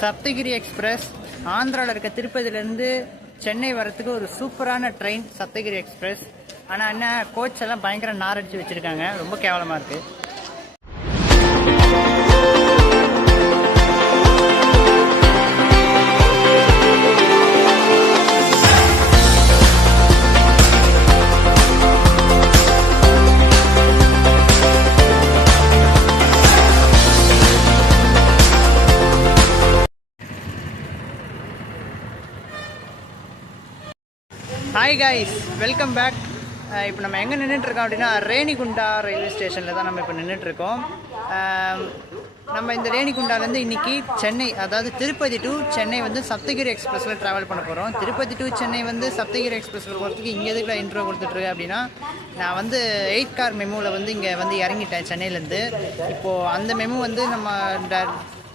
Saptagiri express ஆந்திராவில் இருக்க திருப்பதியிலேருந்து சென்னை வரத்துக்கு ஒரு சூப்பரான ட்ரெயின் சப்தகிரி எக்ஸ்பிரஸ். ஆனால் என்ன கோச் எல்லாம் பயங்கர நாரடிச்சு வச்சுருக்காங்க, ரொம்ப கேவலமாக இருக்குது. Hi guys, welcome back. இப்போ நம்ம எங்கே நின்றுட்டுருக்கோம் அப்படின்னா ரேணிகுண்டா ரயில்வே ஸ்டேஷனில் தான் நம்ம இப்போ நின்றுட்டுருக்கோம். நம்ம இந்த ரேணிகுண்டாலேருந்து இன்றைக்கி சென்னை, அதாவது திருப்பதி டு சென்னை வந்து சப்தகிரி எக்ஸ்பிரஸில் ட்ராவல் பண்ண போகிறோம். திருப்பதி டு சென்னை வந்து சப்தகிரி எக்ஸ்பிரஸில் போகிறதுக்கு இங்கே எதுக்குள்ள இன்ட்ரோ கொடுத்துட்ருக்கேன் அப்படின்னா, நான் வந்து 8 கார் மெமோவில் வந்து இங்கே வந்து இறங்கிட்டேன் சென்னையிலேருந்து. இப்போது அந்த மெமோ வந்து நம்ம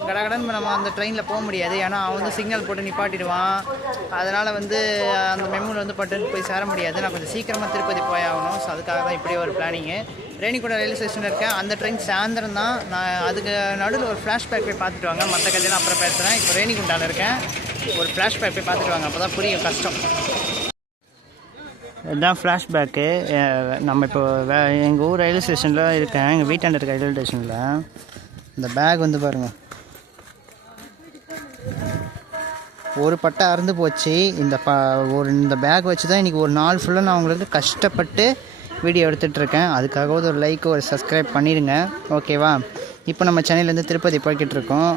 கடகடன் நம்ம அந்த ட்ரெயினில் போக முடியாது, ஏன்னா அவன் வந்து சிக்னல் போட்டு நிப்பாட்டிடுவான். அதனால் வந்து அந்த மெமோவில் வந்து பட்டுன்னு போய் சேர முடியாது. நான் கொஞ்சம் சீக்கிரமாக திருப்பதி போய் ஆகணும். ஸோ அதுக்காக தான் இப்படி ஒரு பிளானிங்கு. ரேணிகுண்டா ரயில்வே ஸ்டேஷனில் இருக்கேன். அந்த ட்ரெயின் சாயந்தரம் தான். நான் அதுக்கு நடுவில் ஒரு ஃப்ளாஷ்பேக் போய் பார்த்துட்டு வாங்க, மற்ற கதையெல்லாம் அப்புறம் பேசுகிறேன். இப்போ ரேணிகுண்டாவில் இருக்கேன், ஒரு ஃப்ளாஷ்பேக் போய் பார்த்துட்டு வாங்க, அப்போ தான் புரியும் கஷ்டம். இதுதான் ஃப்ளாஷ்பேக்கு. நம்ம இப்போ எங்கள் ஊர் ரயில்வே ஸ்டேஷனில் இருக்கேன், எங்கள் வீட்டாண்ட இருக்க ரயில்வே ஸ்டேஷனில். இந்த பேக் வந்து பாருங்கள், ஒரு பட்டை அறுந்து போச்சு. இந்த பேக் வச்சு தான் இன்றைக்கி ஒரு நாள் ஃபுல்லாக நான் உங்களுக்கு கஷ்டப்பட்டு வீடியோ எடுத்துகிட்ருக்கேன். அதுக்காகவது ஒரு லைக், ஒரு சப்ஸ்கிரைப் பண்ணிடுங்க, ஓகேவா? இப்போ நம்ம சென்னையிலேருந்து திருப்பதி போய்கிட்டு இருக்கோம்.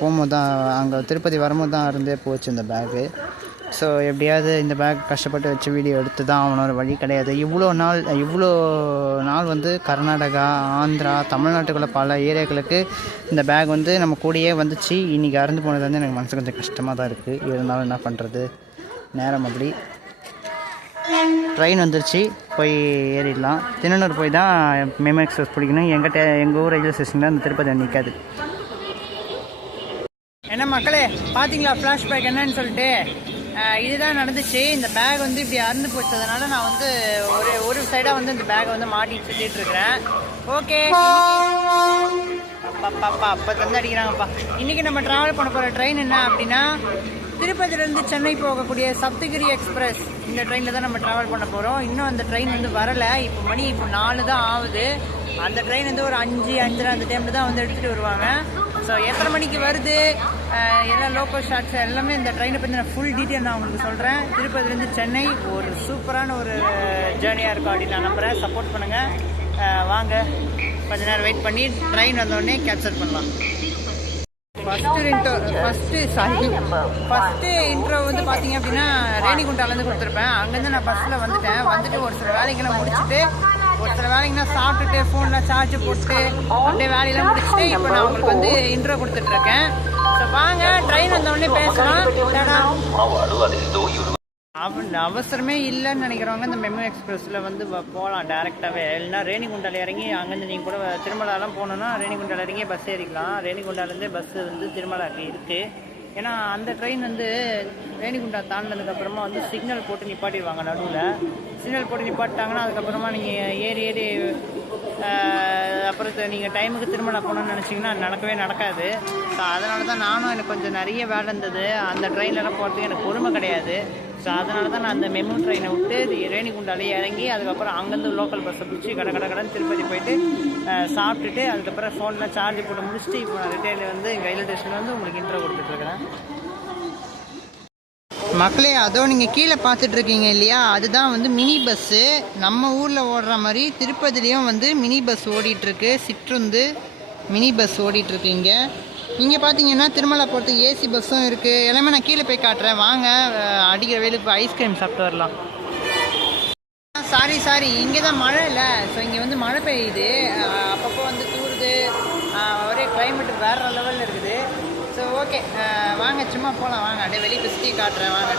போகும்போது தான், அங்கே திருப்பதி வரும்போது தான் அறுந்தே போச்சு இந்த பேக்கு. ஸோ எப்படியாவது இந்த பேக் கஷ்டப்பட்டு வச்சு வீடியோ எடுத்து தான் ஆகணும், ஒரு வழி கிடையாது. இவ்வளோ நாள் வந்து கர்நாடகா, ஆந்திரா, தமிழ்நாட்டுக்குள்ளே பல ஏரியாக்களுக்கு இந்த பேக் வந்து நம்ம கூடயே வந்துச்சு. இன்றைக்கி அறுந்து போனது வந்து எனக்கு மனசு கொஞ்சம் கஷ்டமாக தான் இருக்குது. இருந்தாலும் என்ன பண்ணுறது, நேரம் அப்படி. ட்ரெயின் வந்துருச்சு, போய் ஏறிடலாம். திருநெல்வேலி போய் தான் மெமோ எக்ஸ்பிரஸ் பிடிக்கணும். எங்கள் ஊர் ரயில்வே ஸ்டேஷனில் அந்த திருப்பதி நிற்காது. என்ன மக்களே, பார்த்தீங்களா ஃப்ளாஷ்பேக் என்னன்னு சொல்லிட்டு? இதுதான் நடந்துச்சு. இந்த பேக் வந்து இப்படி அறுந்து போச்சதுனால நான் வந்து ஒரு சைடாக வந்து இந்த பேக்கை வந்து மாட்டிட்டு சுற்றிட்டு இருக்கிறேன். ஓகே, அப்போ தந்து அடிக்கிறாங்கப்பா. இன்றைக்கி நம்ம ட்ராவல் பண்ண போகிற ட்ரெயின் என்ன அப்படின்னா, திருப்பதியிலேருந்து சென்னை போகக்கூடிய சப்தகிரி எக்ஸ்பிரஸ். இந்த ட்ரெயினில் தான் நம்ம ட்ராவல் பண்ண போகிறோம். இன்னும் அந்த ட்ரெயின் வந்து வரலை. இப்போ 4 தான் ஆகுது. அந்த ட்ரெயின் வந்து ஒரு 5:30 அந்த டைமில் தான் வந்து எடுத்துகிட்டு வருவாங்க. ஸோ எத்தனை மணிக்கு வருது, எல்லாம் லோக்கல் ஷார்ட்ஸ் எல்லாமே இந்த ட்ரெயினை பற்றி நான் ஃபுல் டீட்டெயில் நான் உங்களுக்கு சொல்கிறேன். திருப்பதிலேருந்து சென்னை ஒரு சூப்பரான ஒரு ஜேர்னியாக இருக்கும் அப்படின்னு நான் நம்புகிறேன். சப்போர்ட் பண்ணுங்கள். வாங்க, கொஞ்ச நேரம் வெயிட் பண்ணி ட்ரெயின் வந்தோடனே கேப்சர் பண்ணலாம். ஃபஸ்ட்டு இன்ட்ரோ வந்து பார்த்தீங்க அப்படின்னா ரேணிகுண்டாலேருந்து கொடுத்துருப்பேன். அங்கேருந்து நான் பஸ்ஸில் வந்துட்டு ஒரு சில வேலைகளை முடிச்சுட்டு, ஒரு சில வேலைங்கன்னா சாப்பிட்டுட்டு, ஃபோனில் சார்ஜ் போட்டு அப்படியே வேலையெல்லாம் முடிச்சுட்டு இப்போ நான் உங்களுக்கு வந்து இன்ட்ரோ கொடுத்துட்ருக்கேன். ஸோ வாங்க, ட்ரெயின் வந்தோடனே பேசலாம். அவசரமே இல்லைன்னு நினைக்கிறவங்க இந்த மெமோ எக்ஸ்பிரஸில் வந்து போகலாம் டேரெக்டாகவே. இல்லைனா ரேணிகுண்டாவில் இறங்கி அங்கேருந்து நீங்கள் கூட திருமலாலாம் போகணுன்னா ரேணிகுண்டாவில் இறங்கி பஸ் ஏறிக்கலாம். ரேணிகுண்டாலேருந்தே பஸ்ஸு வந்து திருமலாக்கு இருக்குது. ஏன்னா அந்த ட்ரெயின் வந்து ரேணிகுண்டா தாண்டினதுக்கப்புறமா வந்து சிக்னல் போட்டு நிப்பாட்டிடுவாங்க. நடுவில் சிக்னல் போட்டு நிப்பாட்டிட்டாங்கன்னா அதுக்கப்புறமா நீங்கள் ஏறி அப்புறம் நீங்கள் டைமுக்கு திருமலா போகணுன்னு நினச்சிங்கன்னா அது நடக்காது. ஸோ அதனால தான் நானும், எனக்கு கொஞ்சம் நிறைய வேலை இருந்தது. அந்த ட்ரெயின்லலாம் போகிறதுக்கு எனக்கு பொறுமை கிடையாது. ஸோ அதனால தான் நான் அந்த மெமோ ட்ரெயினை விட்டு ரேணிகுண்டாலே இறங்கி அதுக்கப்புறம் அங்கேருந்து லோக்கல் பஸ்ஸை பிடிச்சி கடன் திருப்பதி போயிட்டு சாப்பிட்டுட்டு அதுக்கப்புறம் ஃபோனில் சார்ஜ் போட்டு முடிச்சுட்டு இப்போ நான் ரிட்டையர்ல வந்து ரயில்வே ஸ்டேஷனில் வந்து உங்களுக்கு இன்ட்ரோ கொடுத்துட்ருக்கிறேன். மக்களே, அதோ நீங்கள் கீழே பார்த்துட்ருக்கீங்க இல்லையா, அதுதான் வந்து மினி பஸ்ஸு. நம்ம ஊரில் ஓடுற மாதிரி திருப்பதிலையும் வந்து மினி பஸ் ஓடிட்டுருக்கு. சிற்றுந்து மினி பஸ் ஓடிட்டுருக்கீங்க. இங்கே பார்த்தீங்கன்னா திருமலா போகிறதுக்கு ஏசி பஸ்ஸும் இருக்குது. எல்லாமே நான் கீழே போய் காட்டுறேன். வாங்க, அடிக்கிற வேலுக்கு ஐஸ்கிரீம் சாப்பிட்டு வரலாம். சாரி, இங்கே தான் மழை இல்லை. ஸோ இங்கே வந்து மழை பெய்யுது, அப்பப்போ வந்து தூருது. ஒரே கிளைமேட்டு வேறு லெவலில் இருக்குது. ஸோ ஓகே, வாங்க சும்மா போகலாம். வாங்க, அப்படியே வெளியே சுற்றி காட்டுறேன் வாங்க.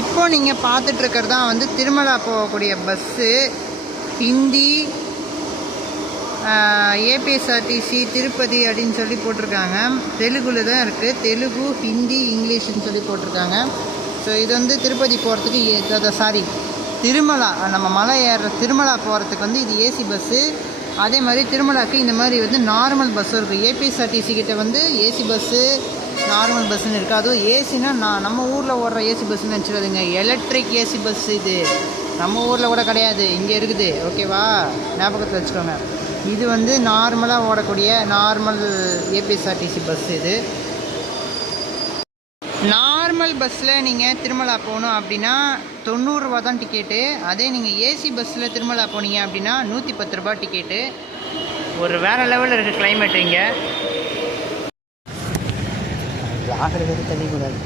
இப்போ நீங்கள் பார்த்துட்ருக்கிறது தான் வந்து திருமலா போகக்கூடிய பஸ்ஸு. ஹிந்தி, ஏபிஎஸ்ஆர்டிசி திருப்பதி அப்படின்னு சொல்லி போட்டிருக்காங்க. தெலுங்குல தான் இருக்குது. தெலுங்கு, ஹிந்தி, இங்கிலீஷ்னு சொல்லி போட்டிருக்காங்க. ஸோ இது வந்து திருப்பதி போகிறதுக்கு திருமலா, நம்ம மலை ஏறுற திருமலா போகிறதுக்கு வந்து இது ஏசி பஸ்ஸு. அதே மாதிரி திருமலாக்கு இந்த மாதிரி வந்து நார்மல் பஸ்ஸும் இருக்குது. ஏபிஎஸ்ஆர்டிசி கிட்ட வந்து ஏசி பஸ்ஸு நார்மல் பஸ்ஸுன்னு இருக்குது. அதுவும் ஏசினா நம்ம ஊரில் ஓடுற ஏசி பஸ்ஸுன்னு நினச்சிடாதுங்க. எலக்ட்ரிக் ஏசி பஸ் இது நம்ம ஊரில் கூட கிடையாது, இங்கே இருக்குது. ஓகேவா, ஞாபகத்தில் வச்சுக்கோங்க. இது வந்து நார்மலாக ஓடக்கூடிய நார்மல் ஏபிஎஸ்ஆர்டிசி பஸ். இது நார்மல் பஸ்ஸில் நீங்கள் திருமலா போகணும் அப்படின்னா 90 ரூபா தான் டிக்கெட்டு. அதே நீங்கள் ஏசி பஸ்ஸில் திருமலா போனீங்க அப்படின்னா 110 ரூபா டிக்கெட்டு. ஒரு வேறு லெவலில் இருக்குது கிளைமேட் இங்கே. ஆகிறது தெரியக்கூடாது.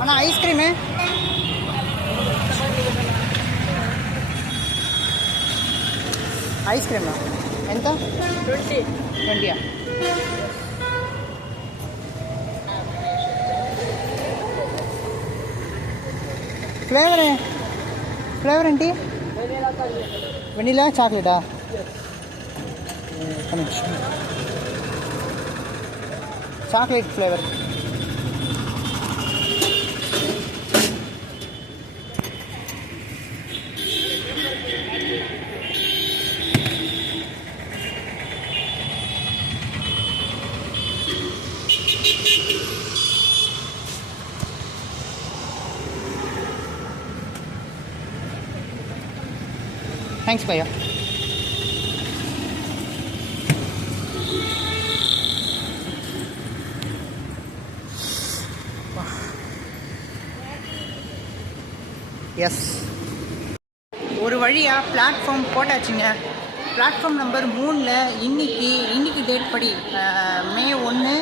ஆனால் ஐஸ்கிரீமு ఐస్క్రీమా ఎంత 20 ఫ్లేవర్ ఏంటి వెనీలా చాక్లెటా chocolate flavour Thanks, Bhaiya. Yes, ஒரு வழியாக பிளாட்ஃபார்ம் போட்டாச்சுங்க. பிளாட்ஃபார்ம் நம்பர் 3ல் இன்னைக்கு டேட் படி மே 1,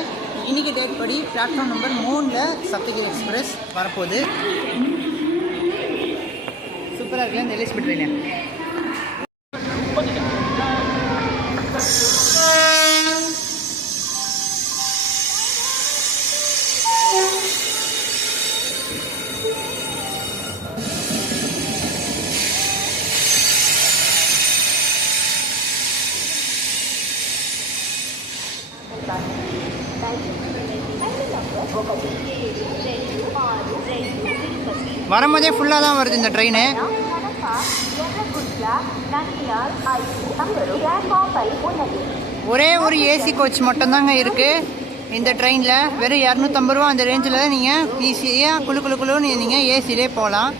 இன்னைக்கு டேட் படி பிளாட்ஃபார்ம் நம்பர் 3ல் சப்தகிரி எக்ஸ்பிரஸ் வரப்போகுது. சூப்பராக இருக்குல்ல இந்த எலிஸ்பெட் ட்ரெயின். வரும்போதே ஃபுல்லாக தான் வருது இந்த ட்ரெயின். ஒரே ஒரு ஏசி கோச் மட்டும்தாங்க இருக்குது இந்த ட்ரெயினில். வெறும் 250 ரூபா அந்த ரேஞ்சில் தான் நீங்கள் ஈஸியாக குழுன்னு நீங்கள் ஏசிலே போகலாம்.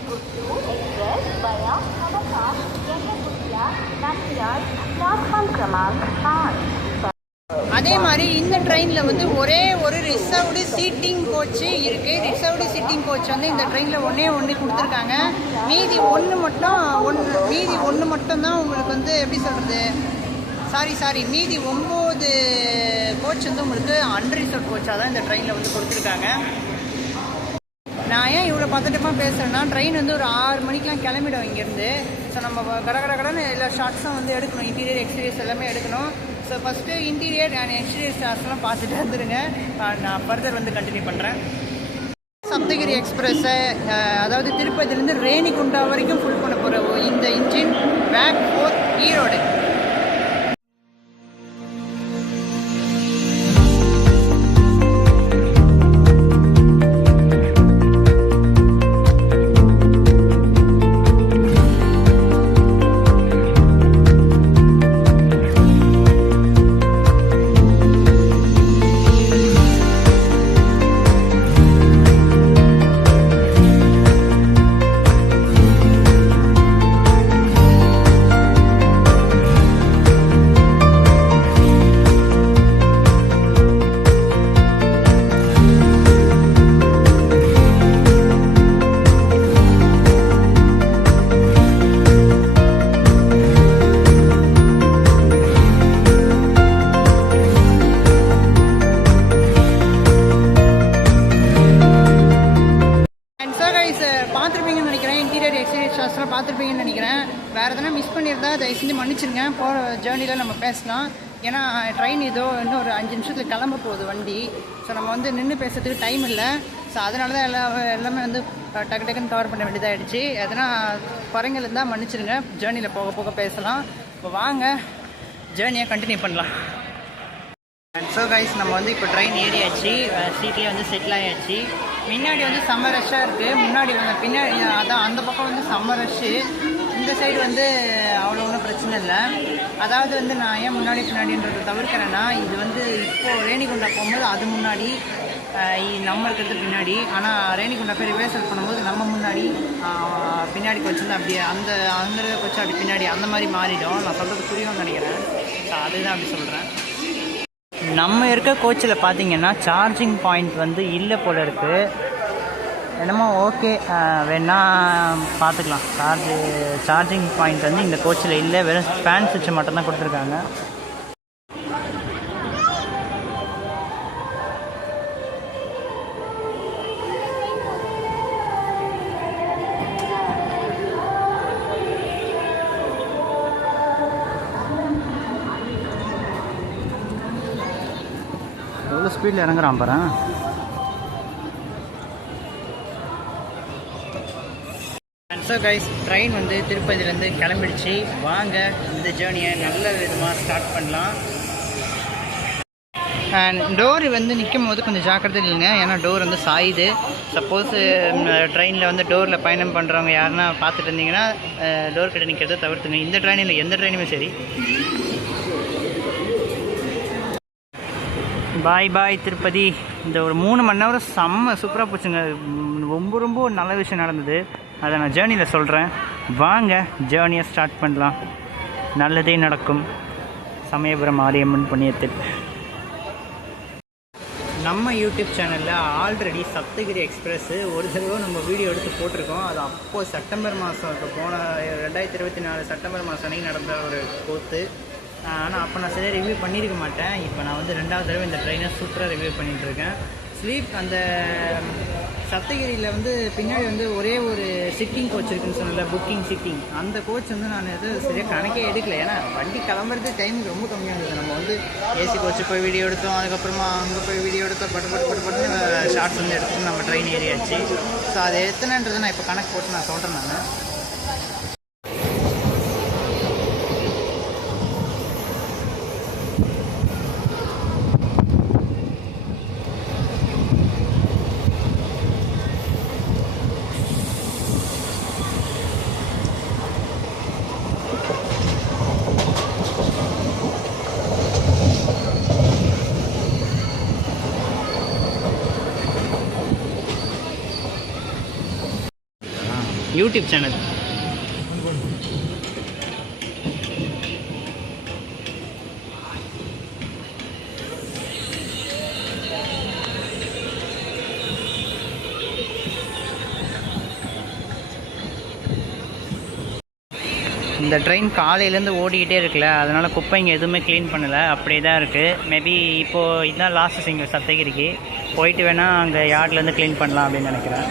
அதே மாதிரி இந்த ட்ரெயினில் வந்து ஒரே ஒரு ரிசர்வ்டு சீட்டிங் கோச்சு இருக்குது. ரிசர்வ்டு சீட்டிங் கோச் வந்து இந்த ட்ரெயினில் ஒன்று கொடுத்துருக்காங்க. மீதி ஒன்று மட்டும் தான் உங்களுக்கு வந்து எப்படி சொல்கிறது, சாரி மீதி 9 கோச் வந்து உங்களுக்கு அன்ரிசர்வ் கோச்சாக தான் இந்த ட்ரெயினில் வந்து கொடுத்துருக்காங்க. நான் ஏன் இவ்வளோ பதட்டமாக பேசுகிறேன்னா, ட்ரெயின் வந்து ஒரு 6 மணிக்கெலாம் கிளம்பிடும் இங்கேருந்து. ஸோ நம்ம கடன்னு எல்லா ஷார்ட்ஸும் வந்து எடுக்கணும், இன்டீரியர் எக்ஸ்டீரியர்ஸ் எல்லாமே எடுக்கணும். So first interior and exterior ஷார்ட்ஸ்லாம் பார்த்துட்டு வந்துடுங்க. நான் ஃபர்தர் வந்து கண்டினியூ பண்ணுறேன். சப்தகிரி எக்ஸ்பிரஸை அதாவது திருப்பதிலேருந்து ரேணிகுண்டா வரைக்கும் ஃபுல் பண்ண போகிற இந்த இன்ஜின் பேக் 4 ஈரோடு. பார்த்துருப்பீங்கன்னு நினைக்கிறேன். வேறு எதனா மிஸ் பண்ணியிருந்தா தயவு செஞ்சு மன்னிச்சிருங்க. போகிற ஜேர்னியில் நம்ம பேசலாம். ஏன்னா ட்ரெயின் இன்னும் ஒரு 5 நிமிஷத்தில் கிளம்ப போகுது வண்டி. ஸோ நம்ம வந்து நின்று பேசுறதுக்கு டைம் இல்லை. ஸோ அதனால தான் எல்லாமே வந்து டக்குன்னு கவர் பண்ண வேண்டியதாகிடுச்சு. எதனா குறைங்கள் இருந்தால் மன்னிச்சிருங்க. ஜேர்னியில் போக பேசலாம். இப்போ வாங்க ஜேர்னியை கண்டினியூ பண்ணலாம். ஸோ கைஸ், நம்ம வந்து இப்போ ட்ரெயின் ஏறியாச்சு, சீட்லேயே வந்து செட்டில் ஆகியாச்சு. முன்னாடி வந்து செம்ம ரஷ்ஷாக இருக்குது, முன்னாடி வந்து பின்னாடி அதான் அந்த பக்கம் வந்து செம்ம ரஷ்ஷு. இந்த சைடு வந்து அவ்வளோ ஒன்றும் பிரச்சனை இல்லை. அதாவது வந்து நான் ஏன் முன்னாடி பின்னாடின்றதை தவிர்க்கிறேன்னா, இது வந்து இப்போது ரேணிகுண்டா போகும்போது அது முன்னாடி, நம்ம இருக்கிறது பின்னாடி. ஆனால் ரேணிகுண்டா போய் ரிவர்சல் பண்ணும்போது நம்ம முன்னாடி பின்னாடி வச்சுருந்து அப்படியே அந்த அந்த வச்சு அப்படி பின்னாடி அந்த மாதிரி மாறிடும். நான் சொல்கிறது புரியும்னு நினைக்கிறேன். அதுதான் அப்படி சொல்கிறேன். நம்ம இருக்க கோச்சில் பார்த்தீங்கன்னா சார்ஜிங் பாயிண்ட் வந்து இல்லை போல் இருக்குது. என்னமோ ஓகே, வேணா பார்த்துக்கலாம். சார்ஜிங் பாயிண்ட் வந்து இந்த கோச்சில் இல்லை, வெறும் ஃபேன் சுவிட்ச் மட்டும்தான் கொடுத்துருக்காங்க. எவ்வளோ ஸ்பீடில் இறங்குறான் பாரு. ஸோ கைஸ், ட்ரெயின் வந்து திருப்பதியிலேருந்து கிளம்பிடுச்சு. வாங்க இந்த ஜேர்னியை நல்ல விதமாக ஸ்டார்ட் பண்ணலாம். டோர் வந்து நிற்கும் போது கொஞ்சம் ஜாக்கிரதை இல்லைங்க, ஏன்னா டோர் வந்து சாயுது. சப்போஸ் ட்ரெயினில் வந்து டோரில் பயணம் பண்ணுறவங்க யாருன்னா பார்த்துட்டு இருந்தீங்கன்னா டோர் கிட்ட நிற்கிறத தவிர்த்துங்க. இந்த ட்ரெயினில் எந்த ட்ரெயினுமே சரி. பாய் பாய் திருப்பதி. இந்த ஒரு 3 மணி நேரம் செம்ம சூப்பராக போச்சுங்க. ரொம்ப ரொம்ப நல்ல விஷயம் நடந்தது. அதை நான் ஜேர்னியில் சொல்கிறேன். வாங்க ஜேர்னியை ஸ்டார்ட் பண்ணலாம். நல்லதே நடக்கும். சமயபுரம் மாரியம்மன் புண்ணியத்தில். நம்ம யூடியூப் சேனலில் ஆல்ரெடி சப்தகிரி எக்ஸ்பிரஸ்ஸு ஒரு தடவை நம்ம வீடியோ எடுத்து போட்டிருக்கோம். அது அப்போது செப்டம்பர் மாதம், இப்போ போன 2024 செப்டம்பர் மாதம் அன்றைக்கி நடந்த ஒரு கூத்து. ஆனால் அப்போ நான் சரியாக ரிவ்யூ பண்ணியிருக்க மாட்டேன். இப்போ நான் வந்து 2வது தடவை இந்த ட்ரெயினை சூப்பராக ரிவ்யூ பண்ணிகிட்ருக்கேன். அந்த சப்தகிரியில் வந்து பின்னாடி வந்து ஒரே ஒரு சிட்டிங் கோச் இருக்குன்னு சொன்னல, புக்கிங் சிட்டிங். அந்த கோச் வந்து நான் எதுவும் சரியாக கணக்கே எடுக்கல, ஏன்னா வண்டி கிளம்புறது டைம் ரொம்ப கம்மியாக இருந்தது. நம்ம வந்து ஏசி கோச்சு போய் வீடியோ எடுத்தோம், அதுக்கப்புறமா அங்கே போய் வீடியோ எடுத்தோம், பட்டு ஷார்ட்ஸ் வந்து எடுத்து நம்ம ட்ரெயின் ஏறியாச்சு. ஸோ அது எத்தனைன்றதை நான் இப்போ கணக்கு போட்டு நான் சொல்கிறேன். நான் யூடியூப் சேனல் இந்த ட்ரெயின் காலையிலேருந்து ஓடிக்கிட்டே இருக்குல்ல, அதனால் குப்பைங்க எதுவுமே க்ளீன் பண்ணலை, அப்படியே தான் இருக்குது. மேபி இப்போது இதுதான் லாஸ்ட் சிங்கிள் சப்தகிரிக்கு போயிட்டு வேணால் அங்கே யார்ட்லேருந்து க்ளீன் பண்ணலாம் அப்படின்னு நினைக்கிறேன்.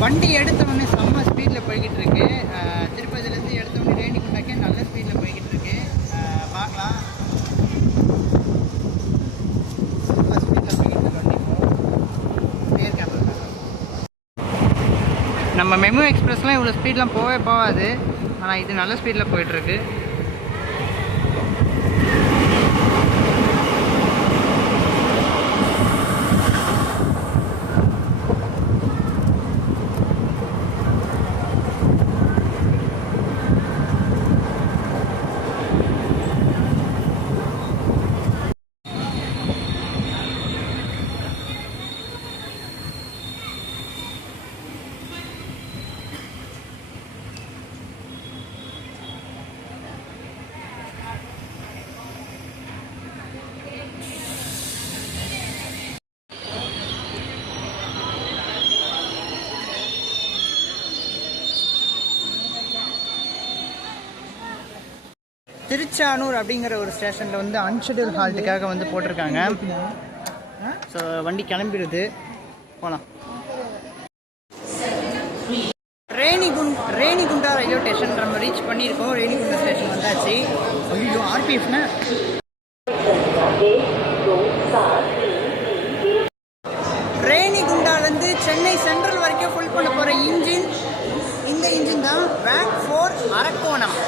வண்டி எடுத்தவொடனே செம்ம ஸ்பீடில் போய்கிட்டு இருக்கு. திருப்பதியிலேருந்து எடுத்தவொடனே ரேணிகுண்டாக்கே நல்ல ஸ்பீடில் போய்கிட்டு இருக்கு. பார்க்கலாம். சூப்பர் ஸ்பீடில் போய்கிட்டு இருக்கு வண்டி. பேர் கேமரா நம்ம மெமு எக்ஸ்பிரஸ்லாம் இவ்வளோ ஸ்பீட்லாம் போகாது. ஆனால் இது நல்ல ஸ்பீடில் போயிட்டுருக்கு. திருச்சானூர் அப்படிங்கிற ஒரு ஸ்டேஷனில் வந்து அன்ஷெட்யூல் ஹால்ட்டுக்காக வந்து போட்டிருக்காங்க. ஸோ வண்டி கிளம்பிடுது, போகலாம். ரேணிகுண்டா ரயில்வே ஸ்டேஷன் நம்ம ரீச் பண்ணியிருக்கோம். ரேணிகுண்டா ஸ்டேஷன் வந்தாச்சு. ஐயோ, ஆர்பிஎஃப்னா ரேணிகுண்டாலேருந்து சென்னை சென்ட்ரல் வரைக்கும் ஃபுல் பண்ண போகிற இன்ஜின் இந்த இன்ஜின் தான். வேக் 4 அரக்கோணம்.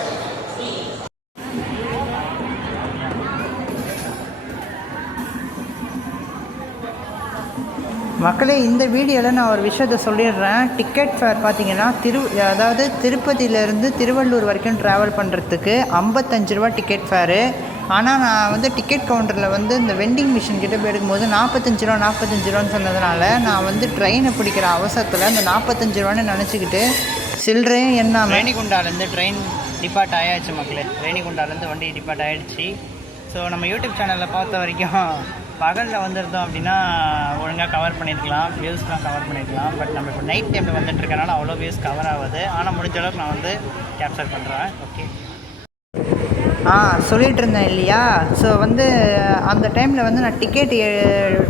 மக்களே, இந்த வீடியோவில் நான் ஒரு விஷயத்த சொல்லிடுறேன். டிக்கெட் ஃபேர் பார்த்தீங்கன்னா அதாவது திருப்பதியிலேருந்து திருவள்ளூர் வரைக்கும் ட்ராவல் பண்ணுறதுக்கு 55 ரூபா டிக்கெட் ஃபேரு. ஆனால் நான் வந்து டிக்கெட் கவுண்டரில் வந்து இந்த வெண்டிங் மிஷின் கிட்டே போய் எடுக்கும்போது 45 ரூபான்னு சொன்னதுனால நான் வந்து ட்ரெயினை பிடிக்கிற அவசரத்தில் அந்த 45 ரூபான்னு நினச்சிக்கிட்டு சில்லறையும் என்ன ரேணிகுண்டாலேருந்து ட்ரெயின் டிபார்ட் ஆயாச்சு மக்களே. ரேணிகுண்டாலேருந்து வண்டி டிபார்ட் ஆகிடுச்சு. ஸோ நம்ம யூடியூப் சேனலில் பார்த்த வரைக்கும் பகலில் வந்துருந்தோம் அப்படின்னா ஒழுங்காக கவர் பண்ணியிருக்கலாம், வியூஸ்லாம் கவர் பண்ணியிருக்கலாம். பட் நம்ம இப்போ நைட் டைமில் வந்துட்டுருக்கனால அவ்வளோ வியூஸ் கவர் ஆகுது. ஆனால் முடிஞ்ச அளவுக்கு நான் வந்து கேப்சர் பண்ணுறேன். ஓகே, சொல்லிகிட்டு இருந்தேன் இல்லையா. ஸோ வந்து அந்த டைமில் வந்து நான் டிக்கெட்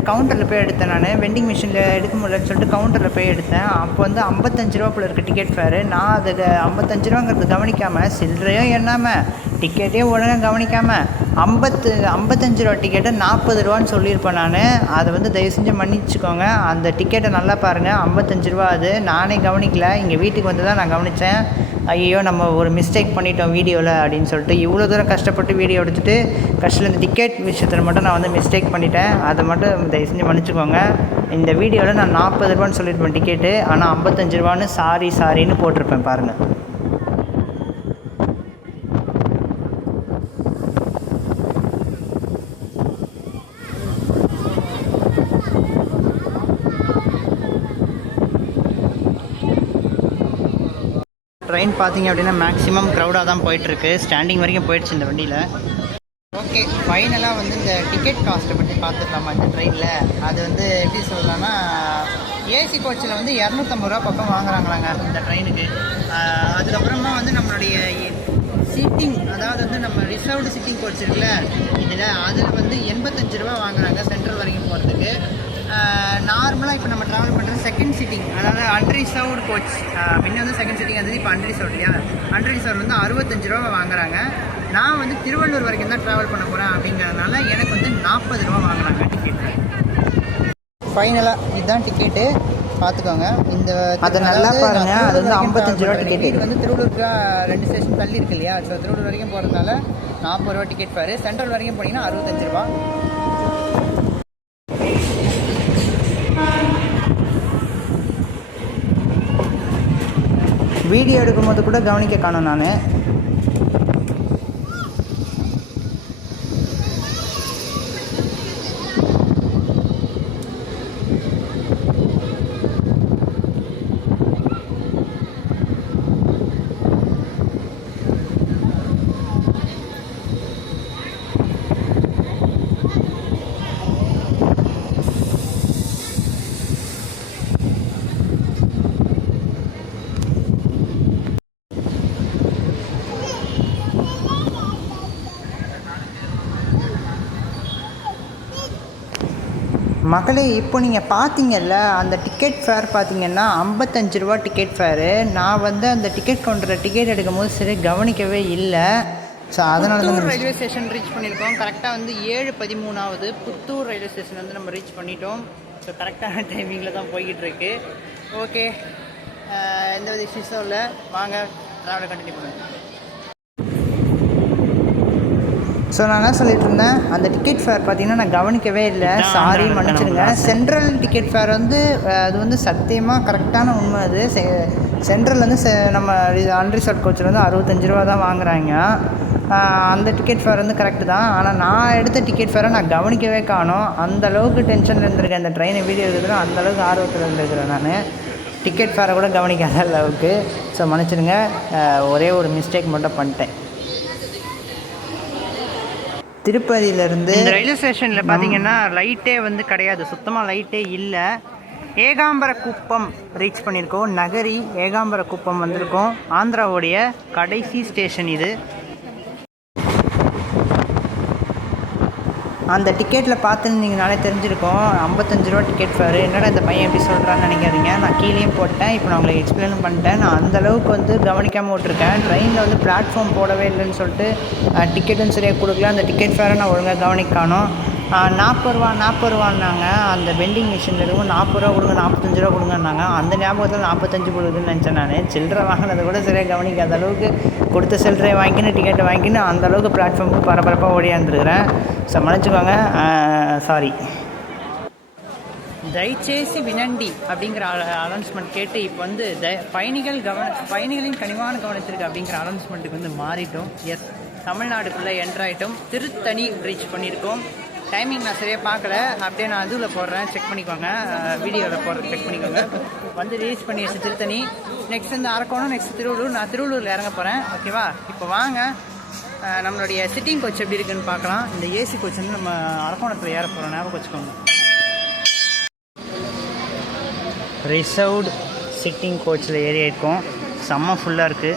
கவுண்டரில் போய் எடுத்தேன். நான் வெண்டிங் மிஷினில் எடுக்க முடியலன்னு சொல்லிட்டு கவுண்டரில் போய் எடுத்தேன். அப்போ வந்து 55 ரூபா போல் இருக்குது டிக்கெட் ஃபேரு. நான் அதுக்கு 55 ரூபாங்கிறது கவனிக்காமல், சில்லறையும் எண்ணாமல், டிக்கெட்டையும் ஒழுங்காக கவனிக்காமல் 55 ரூபா டிக்கெட்டை 40 ரூபான்னு சொல்லியிருப்பேன் நான். அதை வந்து தயவு செஞ்சு மன்னிச்சுக்கோங்க. அந்த டிக்கெட்டை நல்லா பாருங்கள், 55 ரூபா. அது நானே கவனிக்கல. இங்கே வீட்டுக்கு வந்து தான் நான் கவனித்தேன். ஐயோ, நம்ம ஒரு மிஸ்டேக் பண்ணிட்டோம் வீடியோவில் அப்படின்னு சொல்லிட்டு இவ்வளோ தூரம் கஷ்டப்பட்டு வீடியோ எடுத்துகிட்டு கஷ்டம் இந்த டிக்கெட் விஷயத்தில் மட்டும் நான் வந்து மிஸ்டேக் பண்ணிட்டேன். அதை மட்டும் தயவு செஞ்சு மன்னிச்சுக்கோங்க. இந்த வீடியோவில் நான் 40 ரூபான்னு சொல்லியிருப்பேன் டிக்கெட்டு, ஆனால் 55 ரூபான்னு சாரின்னு போட்டிருப்பேன் பாருங்கள். ட்ரெயின் பார்த்தீங்க அப்படின்னா மேக்ஸிமம் க்ரௌடாக தான் போயிட்டுருக்கு. ஸ்டாண்டிங் வரைக்கும் போயிடுச்சு இந்த வண்டியில். ஓகே, ஃபைனலாக வந்து இந்த டிக்கெட் காஸ்ட்டை பற்றி பார்த்துக்கலாமா இந்த ட்ரெயினில். அது வந்து எப்படி சொல்லலாம்னா, ஏசி கோச்சில் வந்து 250 ரூபா பக்கம் வாங்குறாங்களாங்க இந்த ட்ரெயினுக்கு. அதுக்கப்புறமா வந்து நம்மளுடைய சீட்டிங், அதாவது வந்து நம்ம ரிசர்வ்டு சிட்டிங் கோச் இருக்குல்ல இதில், அதில் வந்து 85 ரூபா வாங்குறாங்க சென்ட்ரல் வரைக்கும் போகிறதுக்கு. நார்மலாக இப்போ நம்ம ட்ராவல் பண்ணுறது செகண்ட் சிட்டிங், அதாவது அன்ரிசர்வ்டு கோச். முன்ன வந்து செகண்ட் சிட்டிங் வந்து இப்போ அன்ரிசர்வ் இல்லையா. அன்ரிசர்வ் வந்து 65 ரூபா வாங்குறாங்க. நான் வந்து திருவள்ளூர் வரைக்கும் தான் ட்ராவல் பண்ண போகிறேன் அப்படிங்கிறதுனால எனக்கு வந்து 40 ரூபா வாங்குறாங்க டிக்கெட்டு. ஃபைனலாக இதுதான் டிக்கெட்டு, பார்த்துக்கோங்க. இந்த அதை நல்லா பாருங்க. அது வந்து 55 ரூபா டிக்கெட். இது வந்து திருவள்ளூருக்கு 2 ஸ்டேஷன் தள்ளி இருக்கு இல்லையா. ஸோ திருவள்ளூர் வரைக்கும் போகிறதுனால 40 ரூபா டிக்கெட் பாரு. சென்ட்ரல் வரைக்கும் போனீங்கன்னா 65 ரூபா. வீடியோ எடுக்கும்போது கூட கவனிக்க காணும் நான். மக்களே, இப்போ நீங்கள் பார்த்தீங்கல்ல அந்த டிக்கெட் ஃபேர் பார்த்தீங்கன்னா 55 ரூபா டிக்கெட் ஃபேரு. நான் வந்து அந்த டிக்கெட் கவுண்டரில் டிக்கெட் எடுக்கும் போது சரி கவனிக்கவே இல்லை. ஸோ அதனால தான் ரயில்வே ஸ்டேஷன் ரீச் பண்ணியிருக்கோம். கரெக்டாக வந்து 7:13 புத்தூர் ரயில்வே ஸ்டேஷன் வந்து நம்ம ரீச் பண்ணிட்டோம். ஸோ கரெக்டான டைமிங்கில் தான் போய்கிட்டு இருக்கு. ஓகே, எந்த வித இஷ்யூஸும் இல்லை. வாங்க ட்ராவலை கண்டினியூ பண்ணுங்கள். ஸோ நான் என்ன சொல்லிட்டு இருந்தேன், அந்த டிக்கெட் ஃபேர் பார்த்தீங்கன்னா நான் கவனிக்கவே இல்லை, சாரி மன்னிச்சிடுங்க. சென்ட்ரல் டிக்கெட் ஃபேர் வந்து அது வந்து சத்தியமாக கரெக்டான உண்மை. அது சென்ட்ரல் வந்து நம்ம அன்ரிசர்வ் கோச்சில் வந்து 65 ரூபா தான் வாங்குறாங்க. அந்த டிக்கெட் ஃபேர் வந்து கரெக்டு தான். ஆனால் நான் எடுத்த டிக்கெட் ஃபேரை நான் கவனிக்கவே காணோம். அந்தளவுக்கு டென்ஷனில் இருந்திருக்கேன். அந்த ட்ரெயினை வீடியோ எடுக்கிறேன், அந்தளவுக்கு ஆர்வத்தில் இருந்திருக்கிறேன் நான். டிக்கெட் ஃபேரை கூட கவனிக்காத அளவுக்கு. ஸோ மன்னிச்சிடுங்க, ஒரே ஒரு மிஸ்டேக் மட்டும் பண்ணிட்டேன். திருப்பதியிலேருந்து இந்த ரயில்வே ஸ்டேஷனில் பார்த்தீங்கன்னா லைட்டே வந்து கிடையாது, சுத்தமாக லைட்டே இல்லை. ஏகாம்பரக்குப்பம் ரீச் பண்ணியிருக்கோம். நகரி ஏகாம்பரக்குப்பம் வந்திருக்கோம். ஆந்திராவுடைய கடைசி ஸ்டேஷன் இது. அந்த டிக்கெட்டில் பார்த்துருந்தீங்கனாலே தெரிஞ்சிருக்கோம், 55 ரூபா டிக்கெட் ஃபேரு. என்னடா இந்த பையன் எப்படி சொல்கிறான்னு நினைக்காதீங்க. நான் கீழேயும் போட்டேன், இப்போ நான் உங்களுக்கு எக்ஸ்பிளைன் பண்ணிட்டேன். நான் அந்தளவுக்கு வந்து கவனிக்காமல் விட்ருக்கேன். ட்ரெயினில் வந்து பிளாட்ஃபார்ம் போடவே இல்லைன்னு சொல்லிட்டு டிக்கெட்டும் சரியாக கொடுக்கல. அந்த டிக்கெட் ஃபேரை நான் ஒழுங்காக கவனிக்கானோம். 40 ரூபான்னாங்க. அந்த வெண்டிங் மிஷினில் இருக்கும் 40 ரூபா கொடுங்க, 45 ரூபா கொடுங்கன்னாங்க. அந்த ஞாபகத்தில் 45 கொடுக்குதுன்னு நினச்சேன் நான். சில்லறை வாங்கினதை கூட சரியாக கவனிக்காத அளவுக்கு கொடுத்த சில்லறையை வாங்கிக்கின்னு டிக்கெட்டை வாங்கிக்கின்னு அந்தளவுக்கு பிளாட்ஃபார்முக்கு பரபரப்பாக ஓடியாந்துருக்கிறேன். ஸோ மன்னிச்சுக்கோங்க, சாரி. தயచేసి வினண்டி அப்படிங்கிற அனௌன்ஸ்மெண்ட் கேட்டு இப்போ வந்து பயணிகளின் கனிவான கவனத்திற்கு அப்படிங்கிற அனௌன்ஸ்மெண்ட்டுக்கு வந்து மாறிட்டோம். எஸ், தமிழ்நாடுக்குள்ளே என்ட்ராயிட்டோம். திருத்தணி ரீச் பண்ணியிருக்கோம். டைமிங் நான் சரியாக பார்க்கல, அப்படியே நான் இதுவில் போடுறேன், செக் பண்ணிக்கோங்க, வீடியோவில் போடுறேன், செக் பண்ணிக்கோங்க. வந்து ரீச் பண்ணிடுச்சு திருத்தணி. நெக்ஸ்ட் வந்து அரக்கோணம், நெக்ஸ்ட் திருவள்ளூர். நான் திருவள்ளூரில் இறங்க போகிறேன். ஓகேவா? இப்போ வாங்க நம்மளுடைய சிட்டிங் கோச் எப்படி இருக்குன்னு பார்க்கலாம். இந்த ஏசி கோச் வந்து நம்ம அரக்கோணத்தில் ஏற போகிறோம், ஞாபகம் வச்சுக்கோங்க. ரிசர்வ்டு சிட்டிங் கோச்சில் ஏறி இருக்கோம். செம்ம ஃபுல்லாக இருக்குது.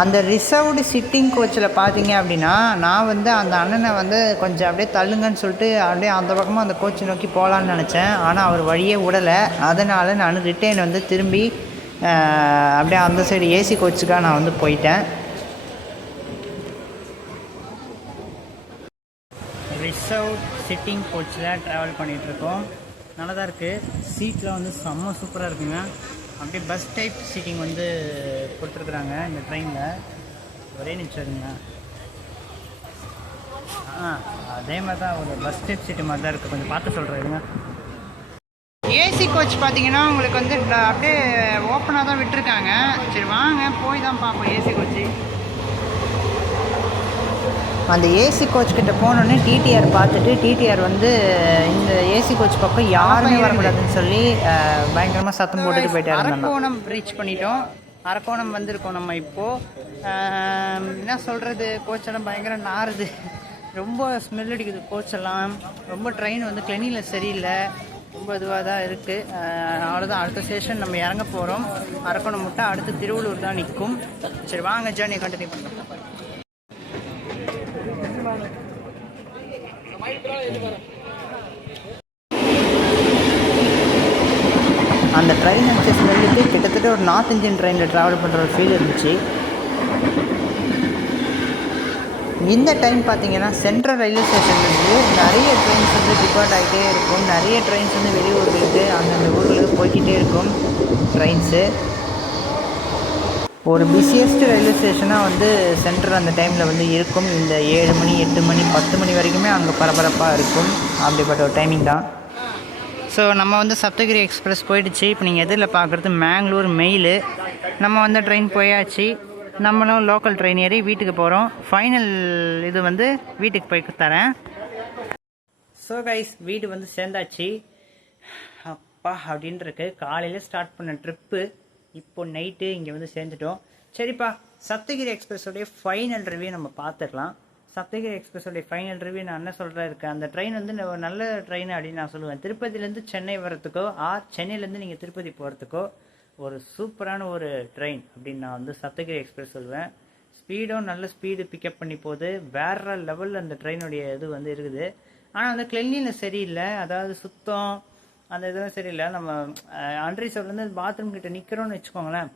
அந்த ரிசர்வ்டு சிட்டிங் கோச்சில் பார்த்தீங்க அப்படின்னா, நான் வந்து அந்த அண்ணனை வந்து கொஞ்சம் அப்படியே தள்ளுங்கன்னு சொல்லிட்டு அப்படியே அந்த பக்கமாக அந்த கோச்சை நோக்கி போகலான்னு நினச்சேன். ஆனால் அவர் வழியே விடலை. அதனால் நான் ரிட்டர்ன் வந்து திரும்பி அப்படியே அந்த சைடு ஏசி கோச்சுக்காக நான் வந்து போயிட்டேன். ரிசர்வ்ட் சிட்டிங் கோச்சில் ட்ராவல் பண்ணிகிட்ருக்கோம். நல்லா தான் இருக்குது. சீட்டில் வந்து செம்ம சூப்பராக இருக்குங்க. அப்படியே பஸ் டைப் சீட்டிங் வந்து கொடுத்துருக்குறாங்க இந்த ட்ரெயினில். ஒரே நிமிஷம் இருங்க. அதே மாதிரி தான் ஒரு பஸ் டைப் சீட்டு மாதிரி தான் இருக்குது. கொஞ்சம் பார்த்து சொல்கிறேங்க. ஏசி கோச் பார்த்தீங்கன்னா உங்களுக்கு வந்து அப்படியே ஓப்பனாக தான் விட்டுருக்காங்க. சரி வாங்க போய் தான் பார்ப்போம் ஏசி கோச்சு. அந்த ஏசி கோச் கிட்ட போனோடனே டிடிஆர் பார்த்துட்டு, டிடிஆர் வந்து இந்த ஏசி கோச் பக்கம் யாருமே வரக்கூடாதுன்னு சொல்லி பயங்கரமாக சத்தம் போட்டுட்டு போயிட்டாரு. அரக்கோணம் ரீச் பண்ணிட்டோம். அரக்கோணம் வந்திருக்கோம் நம்ம இப்போது. என்ன சொல்கிறது, கோச்செல்லாம் பயங்கரம் நாறுது. ரொம்ப ஸ்மெல் அடிக்குது கோச்செல்லாம். ரொம்ப ட்ரெயின் வந்து கிளீனில் சரியில்லை, ரொம்ப இதுவாக தான் இருக்குது. அவ்வளோதான், அடுத்த ஸ்டேஷன் நம்ம இறங்க போகிறோம். அரக்கோணம் விட்டால் அடுத்து திருவள்ளூர் தான் நிற்கும். சரி வாங்க ஜேர்னியை கண்டினியூ பண்ணுறோம். அந்த ட்ரெயின் அடிச்ச ஸ்மெல்லுக்கு கிட்டத்தட்ட ஒரு நார்த் இந்தியன் ட்ரெயினில் ட்ராவல் பண்ணுற ஒரு ஃபீல் இருந்துச்சு. இந்த டைம் பார்த்தீங்கன்னா சென்ட்ரல் ரயில்வே ஸ்டேஷன்லேருந்து நிறைய ட்ரெயின்ஸ் வந்து டிபார்ட் ஆகிட்டே இருக்கும். நிறைய ட்ரெயின்ஸ் வந்து வெளியூர்களுக்கு அந்தந்த ஊர்களுக்கு போய்கிட்டே இருக்கும் ட்ரெயின்ஸு. ஒரு பிஸியஸ்ட் ரயில்வே ஸ்டேஷனாக வந்து சென்ட்ரல் அந்த டைமில் வந்து இருக்கும். இந்த 7 மணி 8 மணி 10 மணி வரைக்குமே அங்கே பரபரப்பாக இருக்கும். அப்படிப்பட்ட ஒரு டைமிங் தான். ஸோ நம்ம வந்து சப்தகிரி எக்ஸ்பிரஸ் போயிடுச்சு. இப்போ நீங்கள் எதிரில் பார்க்குறது மேங்களூர் மெயிலு. நம்ம வந்து ட்ரெயின் போயாச்சு. நம்மளும் லோக்கல் ட்ரெயின் ஏறி வீட்டுக்கு போகிறோம். ஃபைனல் இது வந்து வீட்டுக்கு போய் தரேன். ஸோ கைஸ், வீடு வந்து சேர்ந்தாச்சு. அப்பா அப்படின்ட்டு இருக்கு. காலையில் ஸ்டார்ட் பண்ண ட்ரிப்பு இப்போ நைட்டு இங்கே வந்து சேர்ந்துட்டோம். சரிப்பா, சப்தகிரி எக்ஸ்பிரஸோடைய ஃபைனல் ரிவ்யூ நம்ம பார்த்துக்கலாம். சப்தகிரி எக்ஸ்பிரஸோடைய ஃபைனல் ரிவ்யூ நான் என்ன சொல்கிறேன் இருக்கேன். அந்த ட்ரெயின் வந்து நல்ல ட்ரெயின் அப்படின்னு நான் சொல்லுவேன். திருப்பதியிலேருந்து சென்னை வர்றதுக்கோ சென்னையிலேருந்து நீங்கள் திருப்பதி போகிறதுக்கோ ஒரு சூப்பரான ஒரு ட்ரெயின் அப்படின்னு நான் வந்து சப்தகிரி எக்ஸ்பிரஸ் சொல்லுவேன். ஸ்பீடும் நல்ல ஸ்பீடு பிக்கப் பண்ணி போகுது. வேற லெவலில் அந்த ட்ரெயினுடைய இது வந்து இருக்குது. ஆனால் அந்த கிளென்லினஸ் சரியில்லை. அதாவது சுத்தம் அந்த இதெல்லாம் சரியில்லை. நம்ம அன்ரிசர்வ்லேருந்து பாத்ரூம் கிட்ட நிற்கிறோன்னு வச்சுக்கோங்களேன்,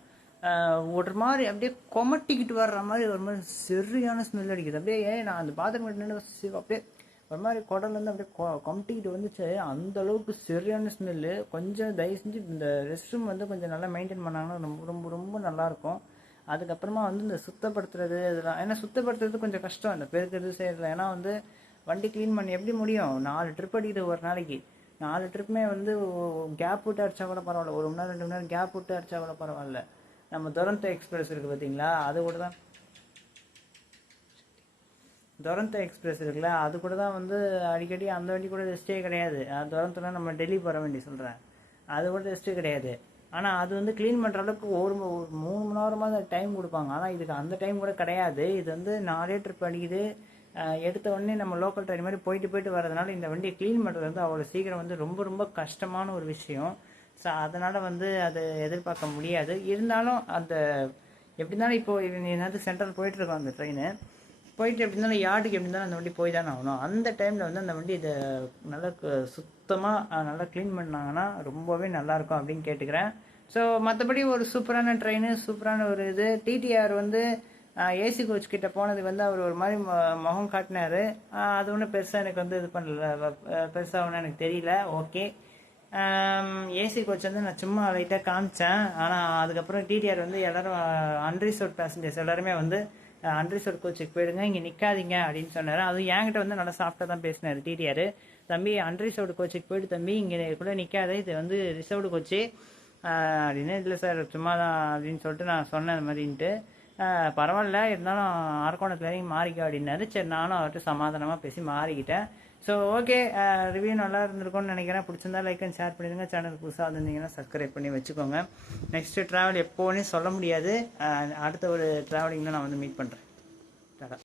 ஒரு மாதிரி அப்படியே கொமட்டிக்கிட்டு வர்ற மாதிரி ஒரு மாதிரி சரியான ஸ்மெல் அடிக்குது. அப்படியே நான் அந்த பாத்ரூம் கிட்ட நின்று அப்படியே ஒரு மாதிரி குடல்லேருந்து அப்படியே கொமட்டிக்கிட்டு வந்துச்சு. அந்த அளவுக்கு சரியான ஸ்மெல்லு. கொஞ்சம் தயவு செஞ்சு இந்த ரெஸ்ட் ரூம் வந்து கொஞ்சம் நல்லா மெயின்டைன் பண்ணாங்கன்னா ரொம்ப ரொம்ப ரொம்ப நல்லாயிருக்கும். அதுக்கப்புறமா வந்து இந்த சுத்தப்படுத்துறது இதெல்லாம், ஏன்னா சுத்தப்படுத்துறது கொஞ்சம் கஷ்டம் இந்த பெருக்கிறது செய்யறதுல. ஏன்னா வந்து வண்டி க்ளீன் பண்ணி எப்படி முடியும்? 4 ட்ரிப் அடிக்குது ஒரு நாளைக்கு. 4 ட்ரிப்புமே வந்து கேப் விட்டு அடித்தா கூட பரவாயில்ல, 1 மணி நேரம் 2 மணி நேரம் கேப் விட்டு அடித்தா கூட பரவாயில்ல. நம்ம துரந்தோ எக்ஸ்பிரஸ் இருக்குது பார்த்தீங்களா, அது கூட தான் துரந்தோ எக்ஸ்பிரஸ் இருக்குல்ல, அது கூட தான் வந்து அடிக்கடி அந்த வண்டி கூட ரெஸ்ட்டே கிடையாது. துரந்தோன்னா நம்ம டெல்லி போகிற வண்டி சொல்கிறேன், அது கூட ரெஸ்ட்டே கிடையாது. ஆனால் அது வந்து க்ளீன் பண்ணுற அளவுக்கு ஒரு 3 மணி நேரமாக டைம் கொடுப்பாங்க. ஆனால் இதுக்கு அந்த டைம் கூட கிடையாது. இது வந்து 4 ட்ரிப் அடிக்குது. எடுத்த உடனே நம்ம லோக்கல் ட்ரெயின் மாதிரி போயிட்டு வரதுனால இந்த வண்டியை க்ளீன் பண்ணுறது வந்து அவ்வளோ சீக்கிரம் வந்து ரொம்ப ரொம்ப கஷ்டமான ஒரு விஷயம். ஸோ அதனால் வந்து அதை எதிர்பார்க்க முடியாது. இருந்தாலும் அந்த எப்படி இருந்தாலும் இப்போது நேரத்துக்கு சென்ட்ரல் போயிட்டுருக்கோம் அந்த ட்ரெயின் போயிட்டு எப்படி இருந்தாலும் யார்டுக்கு எப்படி இருந்தாலும் அந்த வண்டி போய் தானே ஆகணும். அந்த டைமில் வந்து அந்த வண்டி இதை நல்லா சுத்தமாக நல்லா க்ளீன் பண்ணாங்கன்னா ரொம்பவே நல்லாயிருக்கும் அப்படின்னு கேட்டுக்கிறேன். ஸோ மற்றபடி ஒரு சூப்பரான ட்ரெயின், சூப்பரான ஒரு இது. டிடிஆர் வந்து ஏசி கோச் கிட்ட போனதுக்கு வந்து அவர் ஒரு மாதிரி முகம் காட்டினார். அது ஒன்றும் பெருசாக எனக்கு வந்து இது பண்ணல, பெருசாக ஒன்றும் எனக்கு தெரியல. ஓகே, ஏசி கோச் வந்து நான் சும்மா லைட்டாக காமிச்சேன். ஆனால் அதுக்கப்புறம் டிடிஆர் வந்து எல்லோரும் அன்ரிசர்வ்ட் பேசஞ்சர்ஸ் எல்லாருமே வந்து அன்ரிசர்வ் கோச்சுக்கு போயிடுங்க, இங்கே நிற்காதீங்க அப்படின்னு சொன்னார். அதுவும் என்கிட்ட வந்து நல்லா சாஃப்டாக தான் பேசினார் டிடிஆர். தம்பி அன்ரிசர்வ்டு கோச்சுக்கு போயிட்டு தம்பி இங்கே கூட நிற்காத, இது வந்து ரிசர்வ்டு கோச்சு அப்படின்னு. இல்லை சார் சும்மா தான் அப்படின்னு சொல்லிட்டு நான் சொன்னேன் அது மாதிரின்ட்டு. பரவாயில்ல இருந்தாலும் அரக்கோணத்துலேயும் மாறிக்க அப்படின்னாரு. சரி நானும் அவர்கிட்ட சமாதானமாக பேசி மாறிக்கிட்டேன். ஸோ ஓகே, ரிவ்யூ நல்லா இருந்திருக்கும்னு நினைக்கிறேன். பிடிச்சிருந்தா லைக் அண்ட் ஷேர் பண்ணிடுங்க. சேனல் புதுசாக இருந்தீங்கன்னா சப்ஸ்கிரைப் பண்ணி வச்சுக்கோங்க. நெக்ஸ்ட்டு ட்ராவல் எப்போன்னு சொல்ல முடியாது. அடுத்த ஒரு ட்ராவலிங்கில் நான் வந்து மீட் பண்ணுறேன். டாடா.